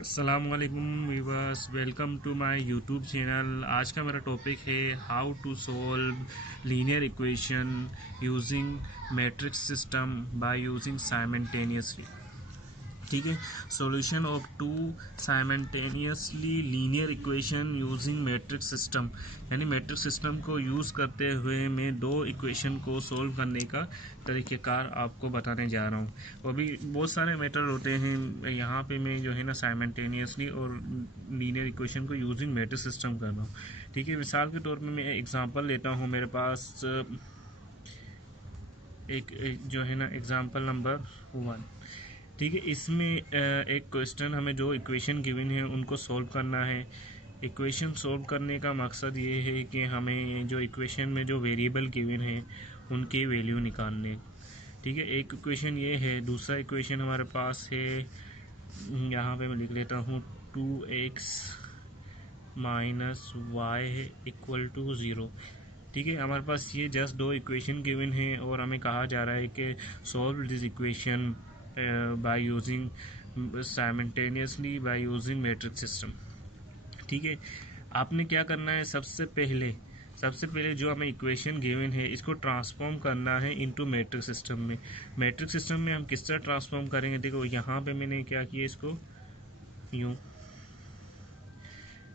अस्सलामुअलैकुम viewers, welcome to my YouTube channel. आज का मेरा टॉपिक है how to solve linear equation using matrix system by using simultaneously. ठीक है, solution of two simultaneously linear equation using matrix system, यानी matrix system को use करते हुए मैं दो इक्वेशन को सॉल्व करने का तरीक़ेकार आपको बताने जा रहा हूँ। और भी बहुत सारे मेथड होते हैं, यहाँ पे मैं जो है ना साइमल्टेनियसली और लीनियर इक्वेशन को यूजिंग मैट्रिक्स सिस्टम कर रहा हूँ। ठीक है, मिसाल के तौर पे मैं एग्जांपल लेता हूँ। मेरे पास एक जो है ना एग्जांपल नंबर 1। ठीक है, इसमें एक क्वेश्चन हमें जो इक्वेशन गिवन है उनको सॉल्व करना है। इक्वेशन सॉल्व करने का मकसद ये है कि हमें जो इक्वेशन में जो वेरिएबल गिवन है उनके वैल्यू निकालने। ठीक है, एक इक्वेशन ये है। दूसरा इक्वेशन हमारे पास है, यहाँ पे मैं लिख लेता हूँ 2x minus Y equal to 0। ठीक है, हमारे पास ये जस्ट दो इक्वेशन गिवन है और हमें कहा जा रहा है कि solve this equation by using simultaneously by using matrix system. ठीक है, आपने क्या करना है, सबसे पहले जो हमें इक्वेशन गिवन है इसको ट्रांसफॉर्म करना है इनटू मैट्रिक्स सिस्टम में। मैट्रिक्स सिस्टम में हम किस तरह ट्रांसफॉर्म करेंगे, देखो यहाँ पे मैंने क्या किया, इसको यूँ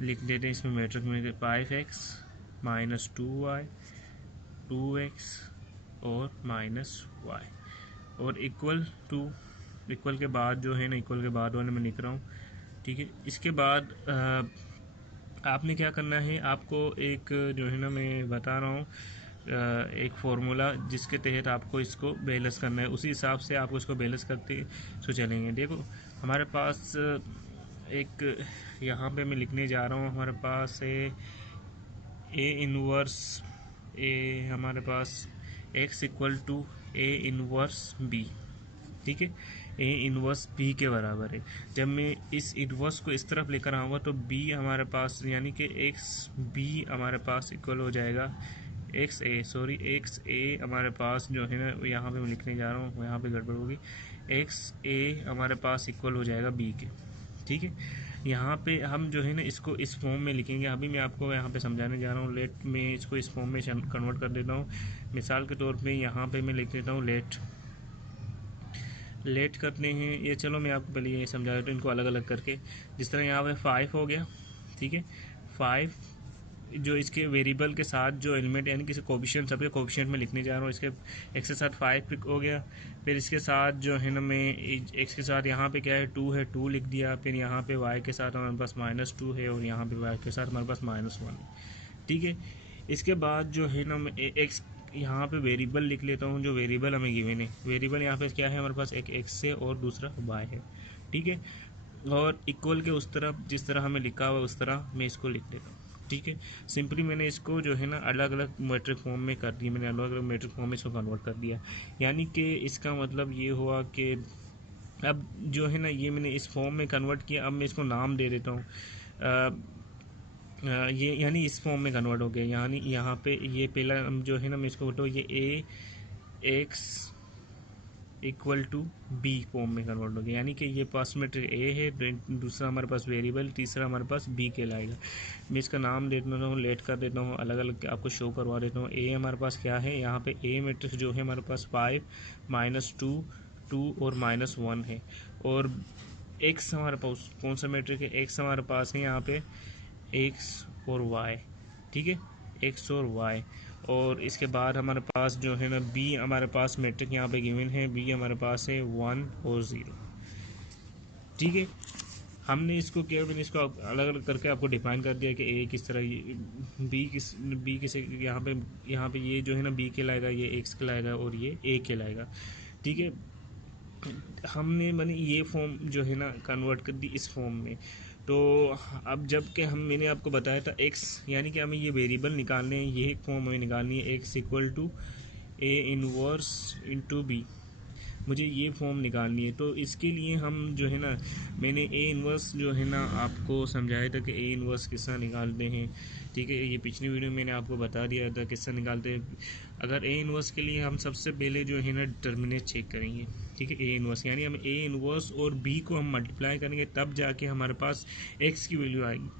लिख देते हैं। इसमें मैट्रिक्स में 5x माइनस 2y 2x और माइनस y और इक्वल के बाद जो है ना, इक्वल के बाद वाले मैं लिख रहा हूँ। ठीक है, इसके बाद आपने क्या करना है, आपको एक जो है ना मैं बता रहा हूँ एक फार्मूला जिसके तहत आपको इसको बैलेंस करना है। उसी हिसाब से आपको इसको बैलेंस करते तो चलेंगे। देखो हमारे पास एक यहाँ पे मैं लिखने जा रहा हूँ, हमारे पास है ए इनवर्स ए, हमारे पास x equal to A inverse B. ठीक है, ए इनवर्स बी के बराबर है। जब मैं इस इनवर्स को इस तरफ लेकर आऊँगा तो बी हमारे पास, यानी कि एक्स बी हमारे पास इक्वल हो जाएगा एक्स ए हमारे पास जो है ना, यहाँ पे मैं लिखने जा रहा हूँ, यहाँ पे गड़बड़ होगी। एक्स ए हमारे पास इक्वल हो जाएगा बी के। ठीक है, यहाँ पे हम जो है ना इसको इस फॉर्म में लिखेंगे। अभी मैं आपको यहाँ पे समझाने जा रहा हूँ। लेट में इसको इस फॉर्म में कन्वर्ट कर देता हूँ। मिसाल के तौर पे यहाँ पे मैं लिख देता हूँ लेट करते हैं ये। चलो मैं आपको पहले ये समझा देता हूँ इनको अलग अलग करके। जिस तरह यहाँ पे 5 हो गया। ठीक है, 5 जो इसके वेरिएबल के साथ जो एलिमेंट, यानी कि कोफिशिएंट, सबके कोफिशिएंट में लिखने जा रहा हूँ। इसके एक्स के साथ 5 हो गया। फिर इसके साथ जो है ना मैं एक्स के साथ यहाँ पे क्या है 2 है, 2 लिख दिया। फिर यहाँ पे वाई के साथ हमारे पास -2 है और यहाँ पे वाई के साथ हमारे पास -1 है। ठीक है, इसके बाद जो है ना मैं एक्स यहाँ पे वेरिएबल लिख लेता हूँ। जो वेरिएबल हमें गिवन है, वेरिएबल यहाँ पे क्या है हमारे पास, एक एक्स है और दूसरा वाई है। ठीक है, और इक्वल के उस तरफ जिस तरह हमें लिखा हुआ उस तरह मैं इसको लिख देता हूँ। ठीक है, सिंपली मैंने इसको जो है ना अलग अलग मैट्रिक फॉर्म में कर दिया। मैंने अलग अलग मैट्रिक फॉर्म में इसको कन्वर्ट कर दिया। यानी कि इसका मतलब ये हुआ कि अब जो है ना ये मैंने इस फॉर्म में कन्वर्ट किया। अब मैं इसको नाम दे देता हूँ। ये यानी इस फॉर्म में कन्वर्ट हो गया। यानी यहाँ पे ये पहला जो है ना मैं इसको बोलता हूँ, ये A X equal to B form में कन्वर्ट हो गया। यानी कि ये पास मैट्रिक ए है, दूसरा हमारे पास वेरिएबल, तीसरा हमारे पास बी कहलाएगा। मैं इसका नाम दे देता हूँ, लेट कर देता हूँ, अलग अलग आपको शो करवा देता हूँ। ए हमारे पास क्या है, यहाँ पे ए मैट्रिक्स जो है हमारे पास 5 -2 2 और -1 है। और एक्स हमारे पास कौन सा मैट्रिक है, एक्स हमारे पास है यहाँ पे एक्स और वाई। ठीक है, एक्स और वाई। और इसके बाद हमारे पास जो है ना बी हमारे पास मैट्रिक यहाँ पे गिवन है, बी हमारे पास है 1 और 0। ठीक है, हमने इसको क्या, मैंने इसको अलग अलग करके आपको डिफाइन कर दिया कि ए किस तरह, बी किस यहाँ पे ये जो है ना बी कहलाएगा, ये एक्स कहलाएगा और ये ए कहलाएगा। ठीक है, हमने मैंने ये फॉर्म जो है ना कन्वर्ट कर दी इस फॉर्म में। तो अब जब कि मैंने आपको बताया था एक्स, यानी कि हमें ये वेरिएबल निकालने हैं, ये फॉर्म हमें निकालनी है, X equal to A inverse into B. मुझे ये फॉर्म निकालनी है। तो इसके लिए हम जो है ना, मैंने ए इनवर्स जो है ना आपको समझाया था कि ए इनवर्स किस तरह निकालते हैं। ठीक है, ये पिछली वीडियो में मैंने आपको बता दिया था किस तरह निकालते हैं। अगर ए इनवर्स के लिए हम सबसे पहले जो है ना डिटर्मिनेंट चेक करेंगे। ठीक है, ए इनवर्स, यानी हम ए इनवर्स और बी को हम मल्टीप्लाई करेंगे तब जाके हमारे पास एक्स की वैल्यू आएगी।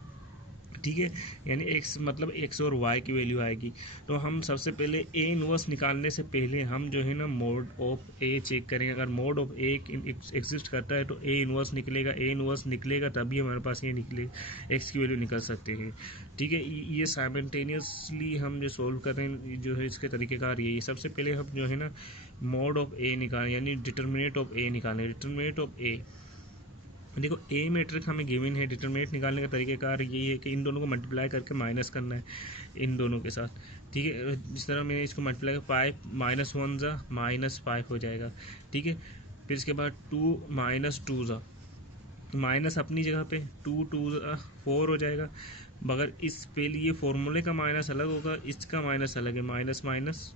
ठीक है, यानी एक्स मतलब एक्स और वाई की वैल्यू आएगी। तो हम सबसे पहले ए इनवर्स निकालने से पहले हम जो है ना मोड ऑफ ए चेक करेंगे। अगर मोड ऑफ ए एग्जिस्ट करता है तो ए इनवर्स निकलेगा, ए इनवर्स निकलेगा तभी हमारे पास ये निकले एक्स की वैल्यू निकल सकती है। ठीक है, ये साइमल्टेनियसली हम जो सोल्व कर रहे हैं जो है इसके तरीक़ेकार ये सबसे पहले हम जो है ना मोड ऑफ ए निकालें, यानी डिटर्मिनेट ऑफ ए निकालें। डिटर्मिनेट ऑफ ए, देखो ए मैट्रिक्स हमें गिवन है, डिटरमिनेट निकालने का तरीक़ाकार यही है कि इन दोनों को मल्टीप्लाई करके माइनस करना है इन दोनों के साथ। ठीक है, जिस तरह मैंने इसको मल्टीप्लाई कर 5 माइनस 1 ज़ा माइनस 5 हो जाएगा। ठीक है, फिर इसके बाद 2 माइनस 2 ज़ा माइनस अपनी जगह पे 2 2 ज़ा 4 हो जाएगा, मगर इस पे लिए फॉर्मूले का माइनस अलग होगा, इसका माइनस अलग है, minus minus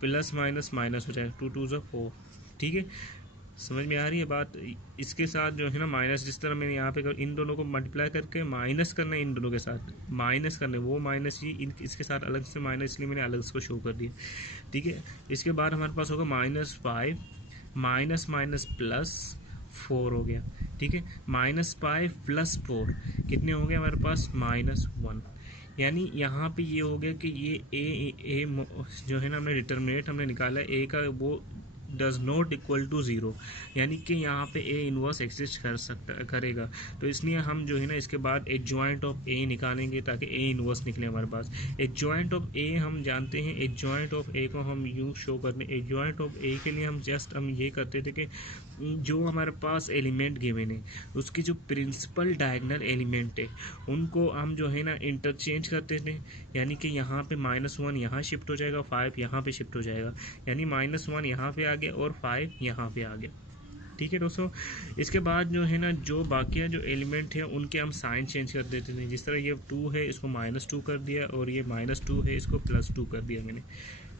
plus minus minus हो जाएगा, 2 2 ज़ा 4। ठीक है, समझ में आ रही है बात। इसके साथ जो है ना माइनस, जिस तरह मैंने यहाँ पे इन दोनों को मल्टीप्लाई करके माइनस करना है, इन दोनों के साथ माइनस करना है, वो माइनस ही इसके साथ अलग से माइनस, इसलिए मैंने अलग से शो कर दिया। ठीक है, इसके बाद हमारे पास होगा -5 माइनस माइनस प्लस 4 हो गया। ठीक है, -5 प्लस 4 कितने हो गए हमारे पास -1। यानी यहाँ पे ये हो गया कि ये ए जो है ना हमने डिटरमिनेट हमने निकाला ए का, वो does not equal to zero, यानी कि यहाँ पे ए इनवर्स एग्जिस्ट करेगा। तो इसलिए हम जो है ना इसके बाद एडजॉइंट ऑफ ए निकालेंगे ताकि ए इनवर्स निकले हमारे पास। एडजॉइंट ऑफ ए हम जानते हैं, एडजॉइंट ऑफ ए को हम यूँ शो करते हैं। एडजॉइंट ऑफ ए के लिए हम ये करते थे कि जो हमारे पास एलिमेंट गिवन है उसकी जो प्रिंसिपल डायगोनल एलिमेंट है उनको हम जो है ना इंटरचेंज करते थे, यानी कि यहाँ पे -1 यहाँ शिफ्ट हो जाएगा, 5 यहाँ पे शिफ्ट हो जाएगा, यानी -1 यहाँ पे आ गया और 5 यहाँ पे आ गया। ठीक है दोस्तों, इसके बाद जो है ना जो बाकी जो एलिमेंट है उनके हम साइन चेंज कर देते थे। जिस तरह ये 2 है इसको -2 कर दिया और ये -2 है इसको +2 कर दिया मैंने।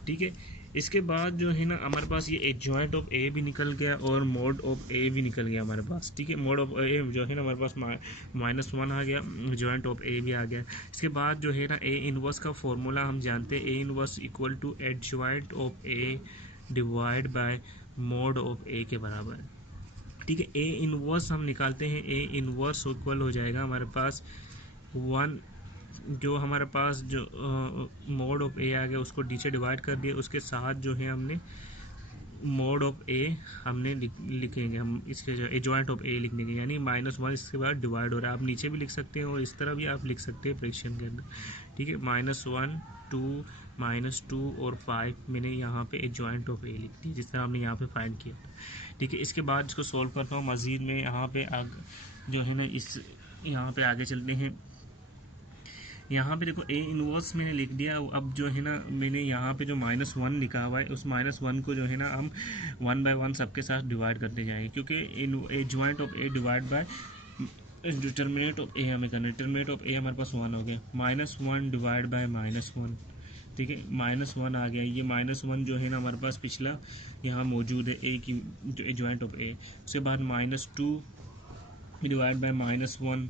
ठीक है, इसके बाद जो है ना हमारे पास ये एडजॉइंट ऑफ ए भी निकल गया और मोड ऑफ ए भी निकल गया हमारे पास। ठीक है, मोड ऑफ ए जो है ना हमारे पास -1 आ गया, जॉइंट ऑफ ए भी आ गया। इसके बाद जो है ना ए इनवर्स का फॉर्मूला हम जानते हैं, A inverse equal to adjoint of A divide by mod of A के बराबर है। ठीक है, ए इनवर्स हम निकालते हैं, ए इनवर्स इक्वल हो जाएगा हमारे पास 1, जो हमारे पास जो मोड ऑफ ए आ गया उसको डी से डिवाइड कर दिया, उसके साथ जो है हमने मोड ऑफ ए हमने लिखेंगे हम इसके जो एडजॉइंट ऑफ ए लिखने के, यानी -1 इसके बाद डिवाइड हो रहा है। आप नीचे भी लिख सकते हैं और इस तरह भी आप लिख सकते हैं फ्रैक्शन के अंदर। ठीक है, -1 2 -2 और 5 मैंने यहाँ पे एडजॉइंट ऑफ ए लिख दी जिस तरह हमने यहाँ पे फाइंड किया। ठीक है, इसके बाद इसको सॉल्व करता हूँ मज़ीद में। यहाँ पे जो है ना यहाँ पे आगे चलते हैं। यहाँ पे देखो ए इनवर्स मैंने लिख दिया। अब जो है ना मैंने यहाँ पे जो -1 लिखा हुआ है उस -1 को जो है ना हम 1 बाय 1 सबके साथ डिवाइड करते जाएंगे, क्योंकि adjoint of A divide by determinant of A हमें करना है। डिटरमिनेट ऑफ ए हमारे पास 1 हो गया, -1 डिवाइड बाय -1। ठीक है, -1 आ गया। ये -1 जो है ना हमारे पास पिछला यहाँ मौजूद है ए की जो एडजॉइंट ऑफ ए। उसके बाद -2 डिवाइड बाय -1,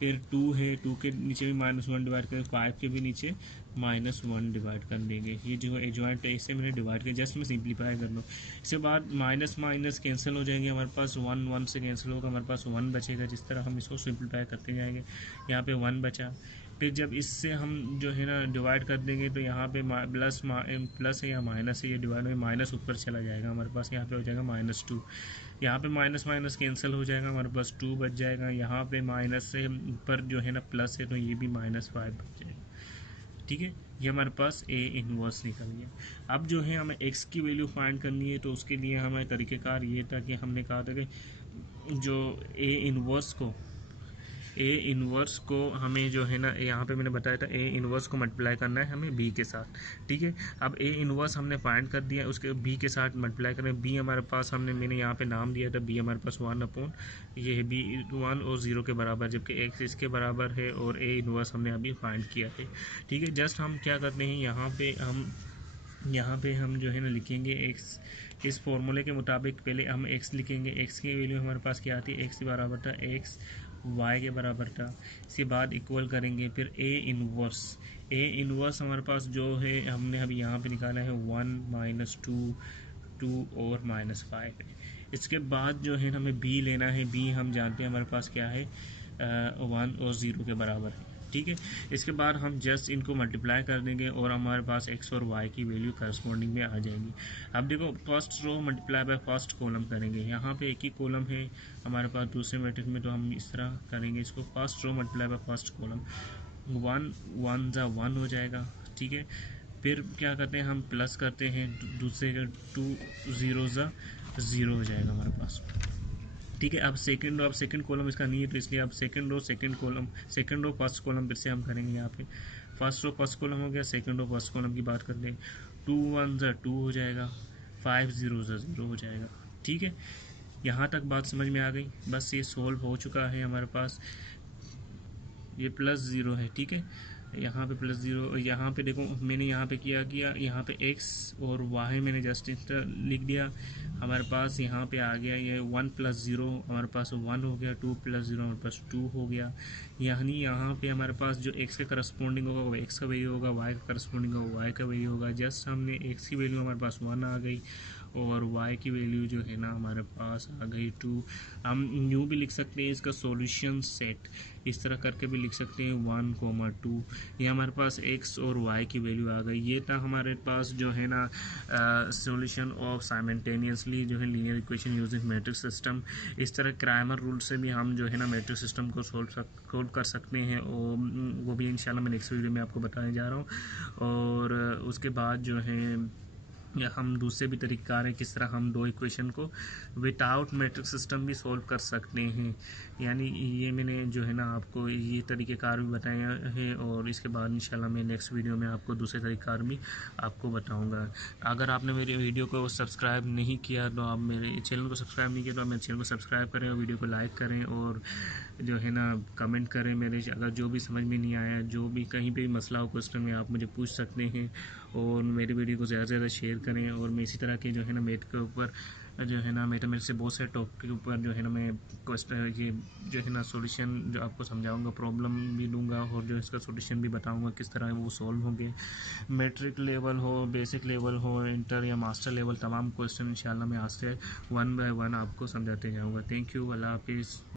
फिर 2 है, 2 के नीचे भी -1 डिवाइड करें, 5 के भी नीचे -1 डिवाइड कर देंगे। ये जो है एडजॉइंट है इससे मैंने डिवाइड किया, जस्ट मैं सिंप्लीफाई कर लूँ। इसके बाद माइनस माइनस कैंसिल हो जाएंगे, हमारे पास 1 से कैंसिल होगा, हमारे पास 1 बचेगा। जिस तरह हम इसको सिंप्लीफाई करते जाएंगे, यहाँ पे 1 बचा। फिर जब इससे हम जो है ना डिवाइड कर देंगे तो यहाँ पे प्लस है या माइनस है, ये डिवाइड में माइनस ऊपर चला जाएगा, हमारे पास यहाँ पे हो जाएगा -2। यहाँ पे माइनस माइनस कैंसिल हो जाएगा, हमारे पास 2 बच जाएगा। यहाँ पे माइनस से ऊपर जो है ना प्लस है तो ये भी -5 बच जाएगा। ठीक है, ये हमारे पास ए इनवर्स निकल गया। अब जो है हमें एक्स की वैल्यू फाइंड करनी है, तो उसके लिए हमें तरीक़ेकार ये था कि हमने कहा था कि जो ए इनवर्स को हमें जो है ना यहाँ पे मैंने बताया था ए इनवर्स को मल्टीप्लाई करना है हमें बी के साथ। ठीक है, अब ए इनवर्स हमने फाइंड कर दिया, उसके बी के साथ मल्टीप्लाई करें। बी हमारे पास मैंने यहाँ पे नाम दिया था, बी हमारे पास 1/, ये है बी 1 और 0 के बराबर, जबकि एक्स इसके बराबर है और ए इनवर्स हमने अभी फाइंड किया है। ठीक है, जस्ट हम क्या करते हैं यहाँ पे हम जो है ना लिखेंगे एक्स, इस फॉर्मूले के मुताबिक पहले हम एक्स लिखेंगे। एक्स की वैल्यू हमारे पास क्या आती है, एक्स के बराबर था एक्स वाई के बराबर था। इसके बाद इक्वल करेंगे, फिर ए इनवर्स हमारे पास जो है हमने अभी यहाँ पे निकाला है 1 -2 2 और -5 है। इसके बाद जो है हमें बी लेना है। बी हम जानते हैं हमारे पास क्या है, 1 और 0 के बराबर है, ठीक है। इसके बाद हम जस्ट इनको मल्टीप्लाई कर देंगे और हमारे पास एक्स और वाई की वैल्यू करस्पॉन्डिंग में आ जाएगी। अब देखो first row multiply by first column करेंगे, यहाँ पे एक ही कॉलम है हमारे पास दूसरे मैट्रिक्स में, तो हम इस तरह करेंगे इसको, first row multiply by first column, 1 1 ज़ा 1 हो जाएगा, ठीक है। फिर क्या करते हैं हम प्लस करते हैं दूसरे का 2 0 ज़ा 0 हो जाएगा हमारे पास, ठीक है। अब सेकंड रो, अब सेकंड कॉलम इसका नहीं है तो इसलिए अब second row second column, second row first column फिर से हम करेंगे। यहाँ पे फर्स्ट रो फर्स्ट कॉलम हो गया, सेकंड रो फर्स्ट कॉलम की बात करते हैं, 2 1 ज़ा 2 हो जाएगा, 5 0 ज़ा 0 हो जाएगा, ठीक है। यहाँ तक बात समझ में आ गई। बस ये सोल्व हो चुका है हमारे पास, ये +0 है, ठीक है। यहाँ पे +0 और यहाँ पे देखो मैंने यहाँ पे किया यहाँ पे x और y मैंने जस्ट लिख दिया, हमारे पास यहाँ पे आ गया ये 1 + 0 हमारे पास 1 हो गया, 2 + 0 हमारे पास 2 हो गया। यानी यहाँ पे हमारे पास जो x के करस्पॉन्डिंग होगा वो x का वैल्यू होगा, y का करस्पॉन्डिंग होगा y का वैल्यू होगा। जस्ट हमने x की वैल्यू हमारे पास 1 आ गई और y की वैल्यू जो है ना हमारे पास आ गई 2। हम न्यू भी लिख सकते हैं इसका सॉल्यूशन सेट, इस तरह करके भी लिख सकते हैं 1, 2, ये हमारे पास x और y की वैल्यू आ गई। ये था हमारे पास जो है ना सॉल्यूशन ऑफ साइमल्टेनियसली जो है linear equation using matrix system. इस तरह क्राइमर रूल से भी हम जो है ना मैट्रिक्स सिस्टम को सोल्व कर सकते हैं, और वो भी इंशाल्लाह मैं नेक्स्ट वीडियो में आपको बताने जा रहा हूँ। और उसके बाद जो है या हम दूसरे भी तरीक़ार हैं किस तरह हम दो इक्वेशन को विदाउट मैट्रिक्स सिस्टम भी सॉल्व कर सकते हैं। यानी ये मैंने जो है ना आपको ये तरीक़ेकार भी बताया है, और इसके बाद इंशाल्लाह मैं नेक्स्ट वीडियो में आपको दूसरे तरीक़ार भी आपको बताऊंगा। अगर आपने मेरी वीडियो को सब्सक्राइब नहीं किया तो आप मेरे चैनल को सब्सक्राइब नहीं किया तो आप मेरे चैनल को सब्सक्राइब करें और वीडियो को लाइक करें, और जो है ना कमेंट करें। मेरे अगर जो भी समझ में नहीं आया, जो भी कहीं पे मसला हो क्वेश्चन में, आप मुझे पूछ सकते हैं। और मेरी वीडियो को ज़्यादा से ज़्यादा शेयर करें, और मैं इसी तरह के जो है ना मैथ के ऊपर जो है ना मैथमेटिक्स से बहुत सारे टॉपिक के ऊपर जो है ना मैं क्वेश्चन ये जो है ना सॉल्यूशन जो आपको समझाऊंगा, प्रॉब्लम भी दूंगा और जो इसका सॉल्यूशन भी बताऊंगा किस तरह वो सॉल्व होंगे। मैट्रिक लेवल हो, बेसिक लेवल हो, इंटर या मास्टर लेवल, तमाम क्वेश्चन इंशाल्लाह मैं आज से 1 बाय 1 आपको समझाते जाऊँगा। थैंक यू, अल्लाह हाफिज़।